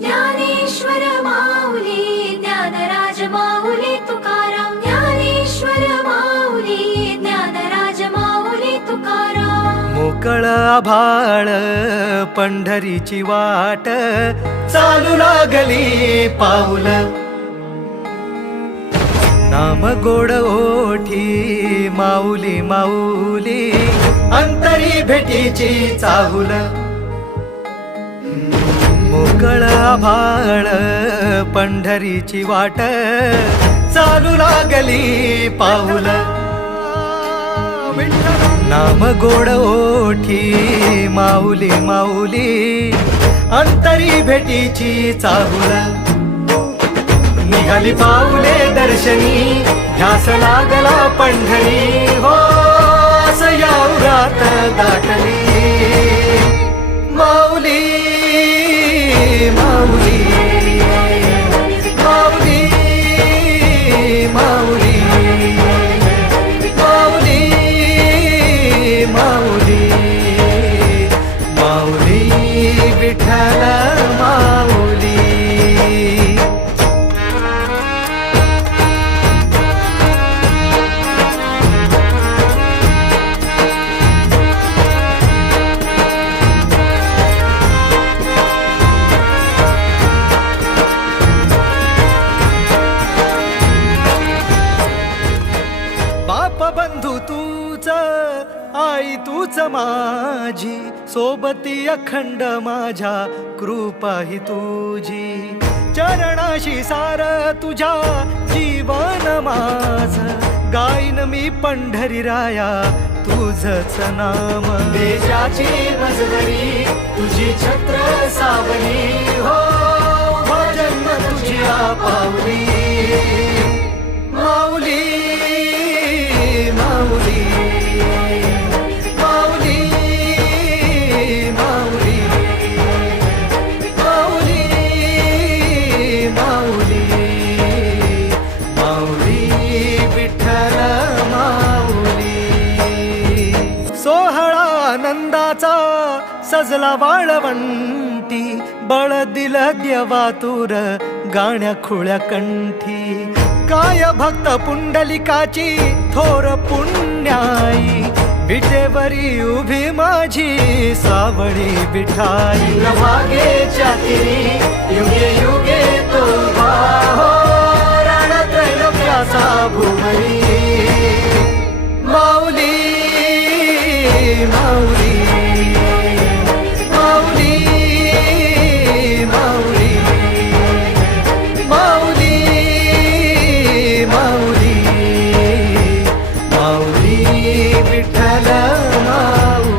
ज्ञानेश्वर माऊली ज्ञानराज माऊली तुकाराम ज्ञानेश्वर माऊली ज्ञानराज माऊली तुकाराम मोकळ आभाळ पंढरीची वाट चालू लागली पाऊल नाम गोड ओठी माऊली माऊली अंतरी भेटीची चाहुल मोकळ आभाळ पंढरीची वाट चालू लागली पाऊल नाम गोड ओठी माऊली माऊली अंतरी भेटीची चाहुल निघाली पाऊले दर्शनी ध्यास लागला पंढरी हो असं या उरात दाटली माऊली माऊली माऊली माऊली माऊली माऊली माऊली विठ्ठल माऊली बंधू तूच आई तूच माझी सोबती अखंड माझ्या कृपा ही तुझी चरणाशी सार तुझ्या जीवन माझ गाईन मी पंढरी राया तुझच नाम देशाची मजदरी तुझी छत्र सावली हो भजन तुझ्या पावली माऊली माऊली माऊली माऊली माऊली माऊली माऊली विठ्ठल माऊली सोहळा आनंदाचा सजला वाळवंटी बळ दिलं देवातूर गाण्या खुळ्या कंठी काय भक्त पुंडलिकाची थोर पुण्याई विटेवरी उभी माझी सावळी विठाई मागेच्या तिरी युगे युगे तो हो रणत्रैलोक्याचा भुवरी माऊली माऊली माऊली माऊली माऊली माऊली माऊली विठ्ठल माऊली